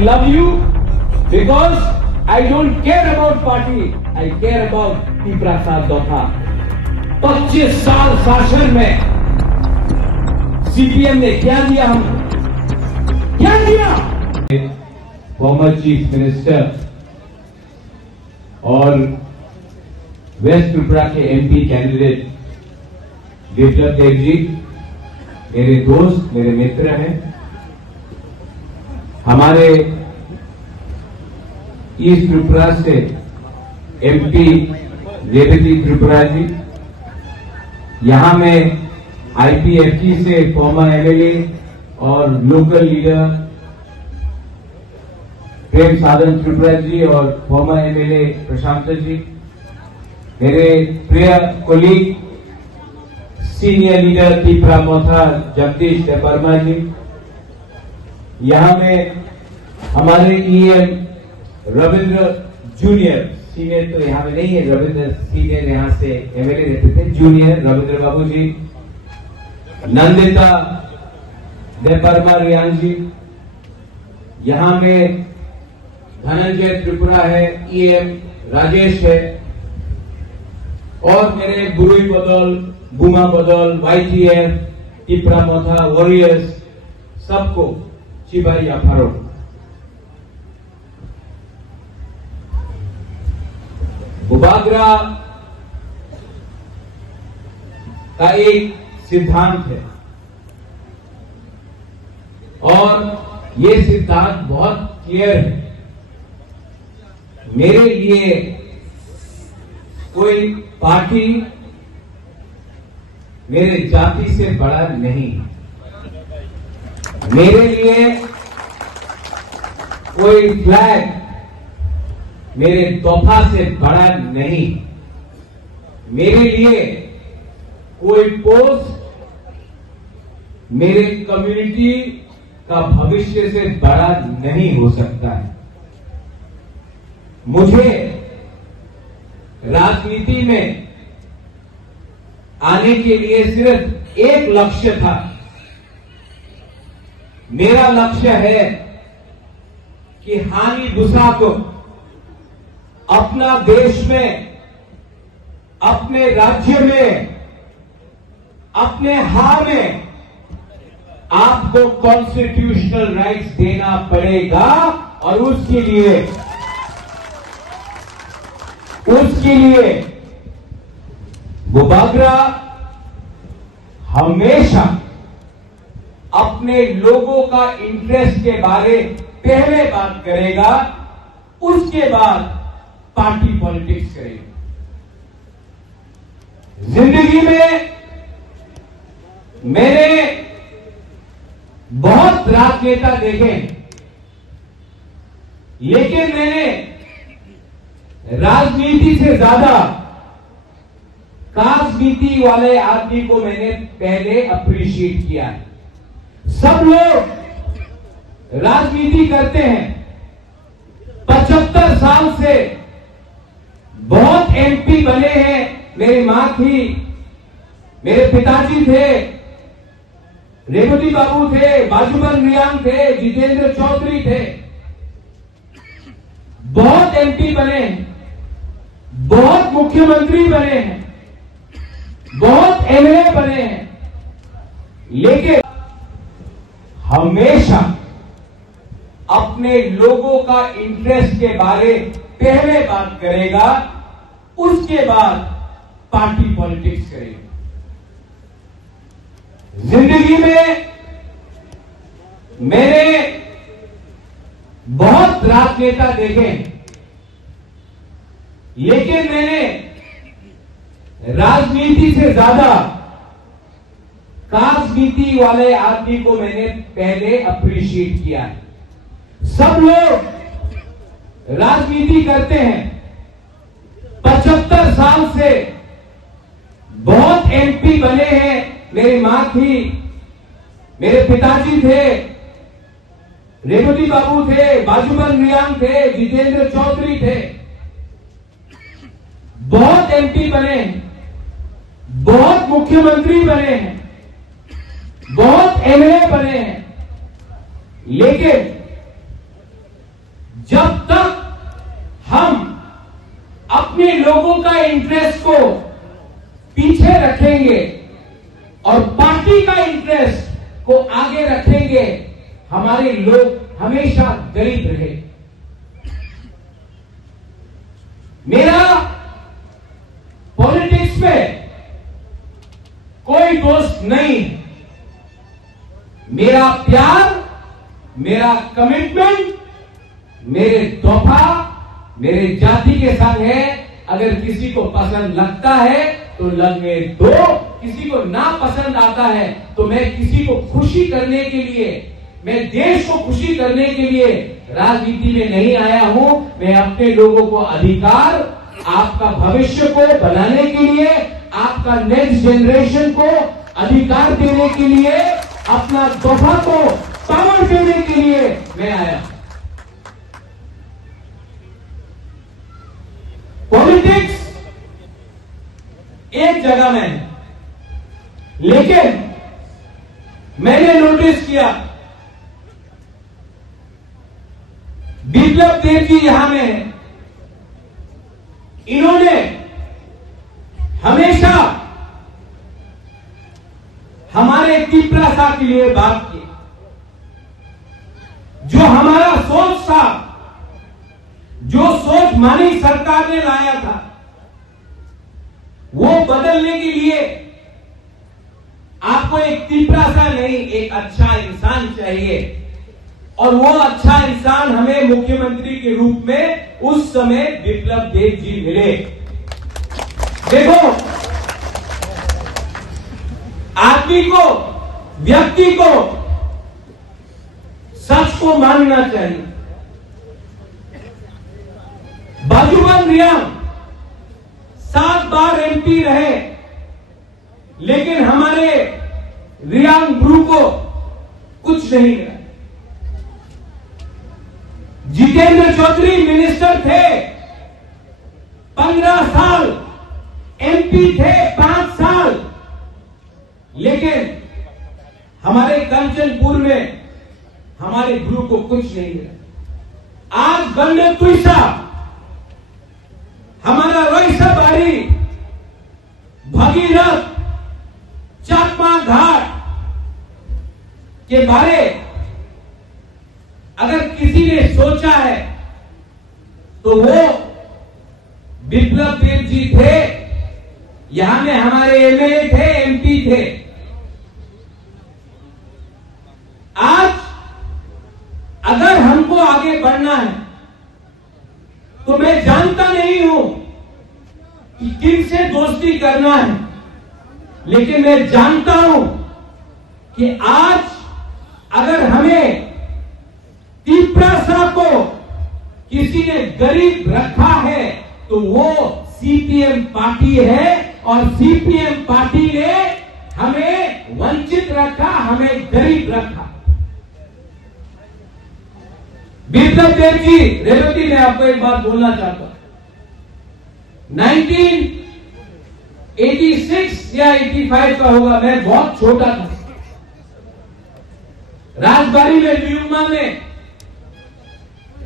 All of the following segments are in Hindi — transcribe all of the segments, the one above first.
love you because I don't care about party. I care about Tipra Saad Dotha. 25 साल शासन में सीपीएम ने क्या दिया हमको? क्या दिया? फॉर्मर चीफ मिनिस्टर और वेस्ट त्रिपुरा के एमपी कैंडिडेट बिप्लब देव जी मेरे दोस्त, मेरे मित्र हैं। हमारे ईस्ट त्रिपुरा से एमपी रेवती त्रिपुरा जी, यहां में आईपीएफटी से फॉर्मर एमएलए और लोकल लीडर प्रेम साधन त्रिपुरा जी और फॉर्मर एमएलए प्रशांत जी, मेरे प्रिय कोलीग सीनियर लीडर त्रिपुरा मोथा जगदीश देवर्मा जी, यहां में हमारे ईएम रविंद्र जूनियर, सीनियर तो यहां में नहीं है, रविंद्र सीनियर यहां से एमएलए रहते थे, जूनियर रविंद्र बाबू जी, नंदिता देवर्मा रियान जी, यहां में धनंजय त्रिपुरा है, ईएम राजेश है, और मेरे बुरुई बदल, बुमा बदल, वाईटीएफ, त्रिपुरा मोथा वॉरियर्स, सबको चिबाई अफारो। बुबागरा का एक सिद्धांत है और ये सिद्धांत बहुत क्लियर है। मेरे लिए कोई पार्टी मेरे जाति से बड़ा नहीं, मेरे लिए कोई फ्लैग मेरे तोहफा से बड़ा नहीं, मेरे लिए कोई पोस्ट मेरे कम्युनिटी का भविष्य से बड़ा नहीं हो सकता है। मुझे राजनीति में आने के लिए सिर्फ एक लक्ष्य था। मेरा लक्ष्य है कि हानि दुसा को अपना देश में, अपने राज्य में, अपने हार में आपको कॉन्स्टिट्यूशनल राइट्स देना पड़ेगा और उसके लिए बुबागरा हमेशा अपने लोगों का इंटरेस्ट के बारे पहले बात करेगा, उसके बाद पार्टी पॉलिटिक्स करेगा। जिंदगी में मैंने बहुत राजनेता देखे, लेकिन मैंने राजनीति से ज्यादा राजनीति वाले आदमी को मैंने पहले अप्रिशिएट किया है। सब लोग राजनीति करते हैं, 75 साल से बहुत एमपी बने हैं। मेरी मां थी, मेरे पिताजी थे, रेवती बाबू थे, बाजूबन रियान थे, जितेंद्र चौधरी थे, बहुत एमपी बने हैं, बहुत मुख्यमंत्री बने हैं, बहुत एमएलए बने हैं, लेकिन हमेशा अपने लोगों का इंटरेस्ट के बारे पहले बात करेगा, उसके बाद पार्टी पॉलिटिक्स करेगा। जिंदगी में मैंने बहुत राजनेता देखे, लेकिन मैंने राजनीति से ज्यादा राजनीति वाले आदमी को मैंने पहले अप्रिशिएट किया है। सब लोग राजनीति करते हैं, 75 साल से बहुत एमपी बने हैं। मेरी मां थी, मेरे पिताजी थे, रेवती बाबू थे, बाजूबन रियान थे, जितेंद्र चौधरी थे, बहुत एमपी बने हैं, बहुत मुख्यमंत्री बने हैं, बहुत एमएलए बने हैं, लेकिन जब तक हम अपने लोगों का इंटरेस्ट को पीछे रखेंगे और पार्टी का इंटरेस्ट को आगे रखेंगे, हमारे लोग हमेशा गरीब रहे। मेरा पॉलिटिक्स में कोई दोस्त नहीं। मेरा प्यार, मेरा कमिटमेंट मेरे तोहफा, मेरे जाति के संग है। अगर किसी को पसंद लगता है तो लगने दो, किसी को ना पसंद आता है तो मैं किसी को खुशी करने के लिए, मैं देश को खुशी करने के लिए राजनीति में नहीं आया हूं। मैं अपने लोगों को अधिकार, आपका भविष्य को बनाने के लिए, आपका नेक्स्ट जनरेशन को अधिकार देने के लिए, अपना तोहफा को पावर देने के लिए मैं आया। पॉलिटिक्स एक जगह में है, लेकिन मैंने नोटिस किया बिप्लब देव जी यहां में है। इन्होंने हमेशा हमारे तीव्रता के लिए बात की। जो हमारा सोच था, जो सोच मानी सरकार ने लाया था, वो बदलने के लिए आपको एक तीव्रता नहीं, एक अच्छा इंसान चाहिए। और वो अच्छा इंसान हमें मुख्यमंत्री के रूप में उस समय बिप्लब देव जी मिले। देखो, आदमी को, व्यक्ति को सच को मानना चाहिए। बाजूबंद रियांग 7 बार एमपी रहे, लेकिन हमारे रियांग ब्रू को कुछ नहीं मिला। जितेंद्र चौधरी मिनिस्टर थे, 15 साल एमपी थे, 5 साल, लेकिन हमारे कंचनपुर में हमारे गुरु को कुछ नहीं मिला। आज गंडे तुईसा, हमारा रोइसा बारी, भगीरथ, चाकमा घाट के बारे अगर किसी ने सोचा है तो वो बिप्लब देव जी थे। यहां में हमारे एमएलए थे, एमपी थे। आज अगर हमको आगे बढ़ना है तो मैं जानता नहीं हूं कि किन से दोस्ती करना है, लेकिन मैं जानता हूं कि आज अगर हमें तीव्रता को किसी ने गरीब रखा है तो वो सीपीएम पार्टी है, और सीपीएम पार्टी ने हमें वंचित रखा, हमें गरीब रखा। बिप्लब देव जी, रेवती, मैं आपको एक बात बोलना चाहता हूं। 1986 या 85 का होगा, मैं बहुत छोटा था। राजबाड़ी में ल्यूमा में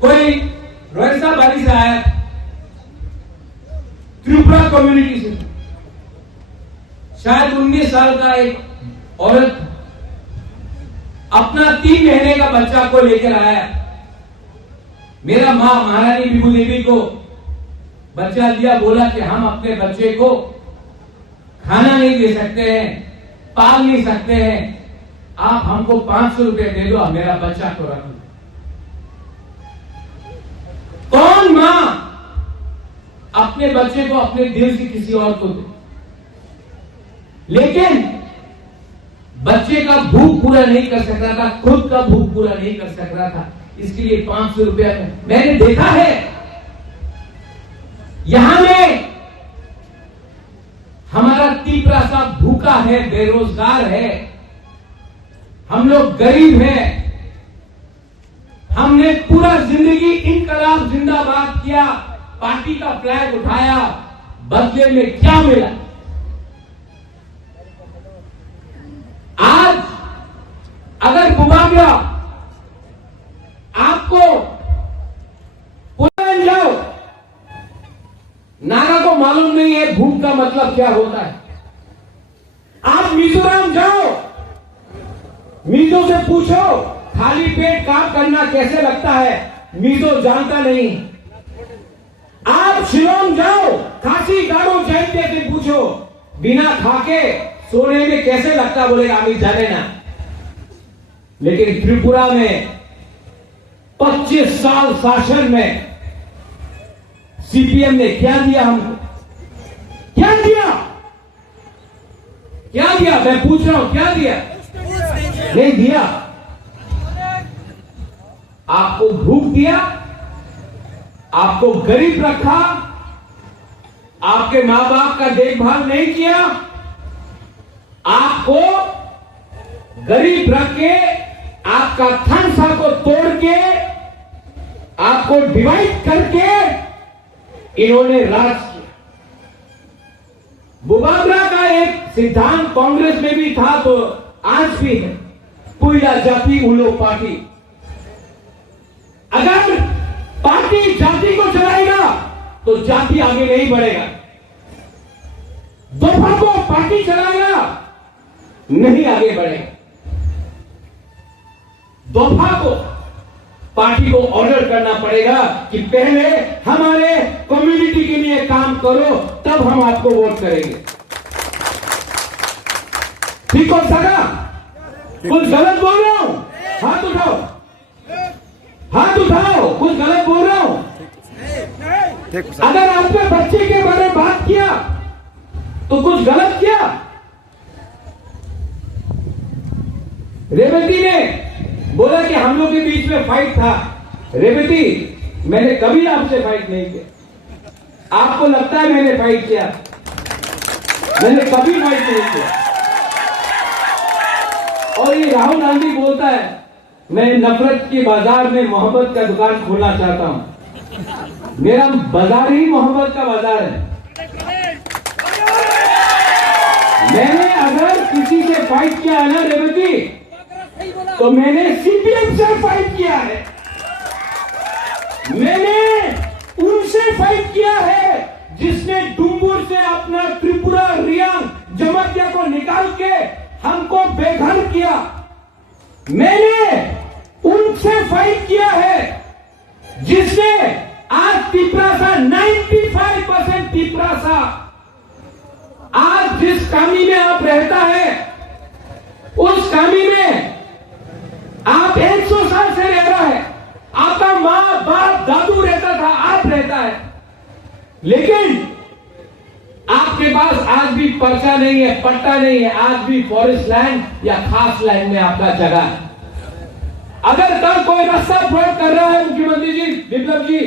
कोई रोयसा बारी से आया, त्रिपुरा कम्युनिटी से, शायद 19 साल का एक औरत अपना 3 महीने का बच्चा को लेकर आया। मेरा मां महारानी विभू देवी को बच्चा दिया, बोला कि हम अपने बच्चे को खाना नहीं दे सकते हैं, पाल नहीं सकते हैं, आप हमको 500 रुपए दे दो, मेरा बच्चा को रख लो। कौन मां अपने बच्चे को अपने दिल से किसी और को दे? लेकिन बच्चे का भूख पूरा नहीं कर सक रहा था, खुद का भूख पूरा नहीं कर सक रहा था, इसके लिए 500 रुपया मैंने देखा है। यहां में हमारा तीव्रा सा भूखा है, बेरोजगार है, हम लोग गरीब हैं। हमने पूरा जिंदगी इनकलाब जिंदाबाद किया, पार्टी का फ्लैग उठाया, बदले में क्या मिला? आज अगर बुबाबिया आपको मालूम नहीं है भूख का मतलब क्या होता है। आप मिजोरम जाओ, मिजो से पूछो खाली पेट काम करना कैसे लगता है, मिजो जानता नहीं। आप शिलोंग जाओ, खासी गारो जैते से पूछो बिना खाके सोने में कैसे लगता, बोलेगा अभी जाने ना। लेकिन त्रिपुरा में 25 साल शासन में सीपीएम ने क्या दिया हमको? क्या दिया? क्या दिया? मैं पूछ रहा हूं, क्या दिया? नहीं दिया। आपको भूख दिया, आपको गरीब रखा, आपके मां बाप का देखभाल नहीं किया, आपको गरीब रख के आपका थनसा को तोड़ के आपको डिवाइड करके इन्होंने राज किया। बुबाद्रा का एक सिद्धांत कांग्रेस में भी था तो आज भी है, पुइला जाति उलो पार्टी। अगर पार्टी जाति को चलाएगा तो जाति आगे नहीं बढ़ेगा। दोपहर को पार्टी चलाएगा नहीं आगे बढ़ेगा। दोपहर को पार्टी को ऑर्डर करना पड़ेगा कि पहले हमारे कम्युनिटी के लिए काम करो, तब हम आपको वोट करेंगे। ठीक हो सका? कुछ गलत बोल रहा हूं? हाथ उठाओ, हाथ उठाओ। कुछ गलत बोल रहा हूं? अगर आपने बच्चे के बारे में बात किया तो कुछ गलत किया? रेवती ने बोला कि हम लोग के बीच में फाइट था। रेवती, मैंने कभी आपसे फाइट नहीं किया। आपको लगता है मैंने फाइट किया? मैंने कभी फाइट नहीं किया। और ये राहुल गांधी बोलता है मैं नफरत के बाजार में मोहब्बत का दुकान खोलना चाहता हूं। मेरा बाजार ही मोहब्बत का बाजार है। मैंने अगर किसी से फाइट किया है ना रेवती, तो मैंने सीपीएम से फाइट किया है। मैंने उनसे फाइट किया है जिसने डुम्बुर से अपना त्रिपुरा, रियांग, जमतिया को निकाल के हमको बेघर किया। मैंने उनसे फाइट किया है जिसने आज तिपरासा 95% तिपरासा आज जिस कामी में आप रहता है उस कामी में आप 100 साल से रह रहा है। आपका मां बाप दादू रहता था, आप रहता है, लेकिन आपके पास आज भी पर्चा नहीं है, पट्टा नहीं है। आज भी फॉरेस्ट लैंड या खास लैंड में आपका जगह है। अगर कल कोई रास्ता फ्रॉड कर रहा है मुख्यमंत्री जी, विप्लव जी,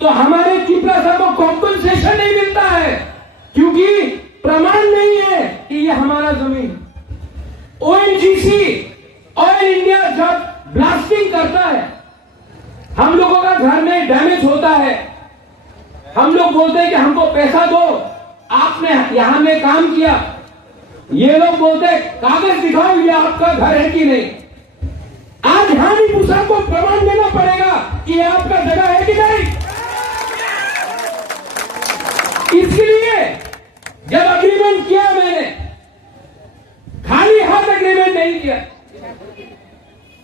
तो हमारे त्रिपुरा को कॉम्पनसेशन नहीं मिलता है क्योंकि प्रमाण नहीं है कि ये हमारा जमीन। ओएनजीसी, ऑयल इंडिया जब ब्लास्टिंग करता है, हम लोगों का घर में डैमेज होता है, हम लोग बोलते हैं कि हमको पैसा दो, आपने यहां में काम किया। ये लोग बोलते हैं कागज दिखाओ ये आपका घर है कि नहीं। आज हानि भूसा को प्रमाण देना पड़ेगा कि ये आपका जगह है कि नहीं। इसके लिए जब अग्रीमेंट किया मैंने, खाली हाथ अग्रीमेंट नहीं किया।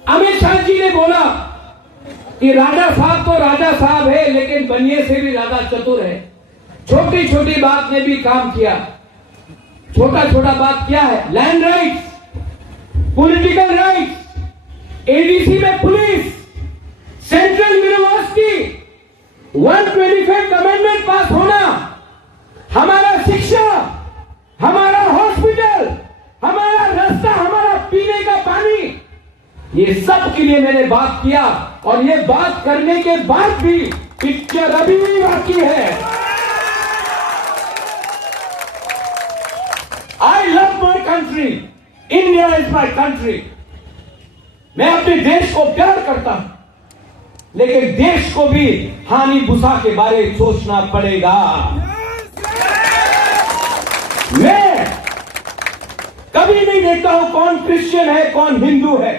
अमित शाह जी ने बोला कि राजा साहब तो राजा साहब है लेकिन बनिए से भी ज्यादा चतुर है। छोटी छोटी बात में भी काम किया। छोटा छोटा बात क्या है? Land rights, political rights, ADC में पुलिस, सेंट्रल यूनिवर्सिटी, 125 अमेंडमेंट पास होना, हमारा शिक्षा, हमारा हॉस्पिटल, हमारा रास्ता, हमारा पीने का पानी, ये सब के लिए मैंने बात किया। और ये बात करने के बाद भी पिक्चर अभी भी बाकी है। I love my country, India is my country. मैं अपने देश को प्यार करता हूं, लेकिन देश को भी हानि भूसा के बारे में सोचना पड़ेगा। मैं कभी नहीं देखता हूं कौन क्रिश्चियन है, कौन हिंदू है,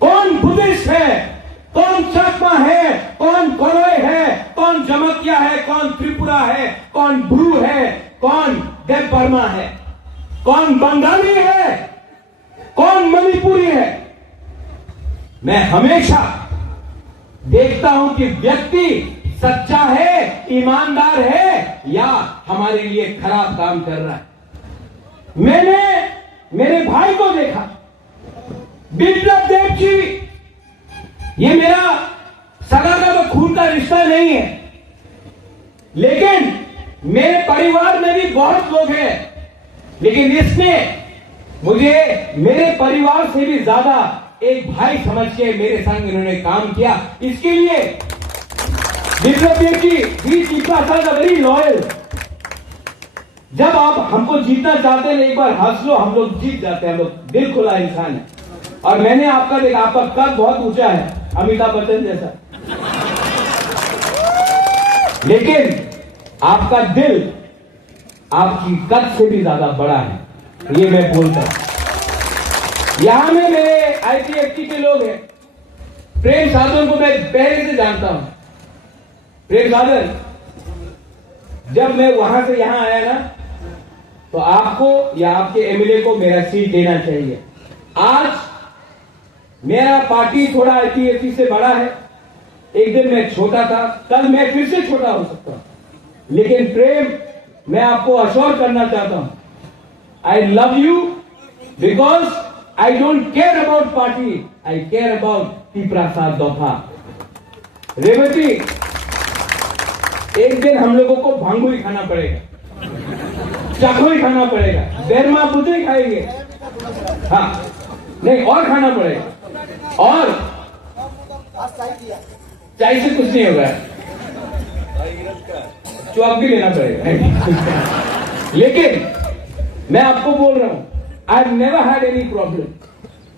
कौन बुद्धिस्ट है, कौन चाकमा है, कौन कोरोई है, कौन कौन जमतिया है, कौन त्रिपुरा है, कौन ब्रू है, कौन देव बर्मा है, कौन बंगाली है, कौन मणिपुरी है। मैं हमेशा देखता हूं कि व्यक्ति सच्चा है, ईमानदार है, या हमारे लिए खराब काम कर रहा है। मैंने मेरे भाई को देखा, बिप्लब देव जी, ये मेरा सगा का तो खून का रिश्ता नहीं है, लेकिन मेरे परिवार में भी बहुत लोग हैं, लेकिन इसने मुझे मेरे परिवार से भी ज्यादा एक भाई समझ के मेरे संग इन्होंने काम किया। इसके लिए बिप्लब देव जी, ही वेरी लॉयल। जब आप हमको जीतना चाहते हैं, एक बार हंस लो, हम लोग जीत जाते हैं। हम लोग दिल खुला इंसान है। और मैंने आपका देखा, आपका कद बहुत ऊंचा है, अमिताभ बच्चन जैसा, लेकिन आपका दिल आपकी कद से भी ज्यादा बड़ा है, ये मैं बोलता हूं। यहां में मेरे आईटीएफटी के लोग हैं। प्रेम साधन को मैं पहले से जानता हूं। प्रेम साधन, जब मैं वहां से यहां आया ना, तो आपको या आपके एमएलए को मेरा सीट देना चाहिए। आज मेरा पार्टी थोड़ा आईटीएफटी से बड़ा है, एक दिन मैं छोटा था, कल मैं फिर से छोटा हो सकता हूं, लेकिन प्रेम, मैं आपको अश्योर करना चाहता हूं, I love you because I don't care about party, I care about Pipra साथ दफा। रेवती, एक दिन हम लोगों को भांगू ही खाना पड़ेगा, चाकू ही खाना पड़ेगा, बेरमा बुद्धे ही खाएंगे, हाँ नहीं और खाना पड़ेगा, और चाय से कुछ नहीं होगा, चौक भी लेना पड़ेगा। लेकिन मैं आपको बोल रहा हूं, I have never had any problem.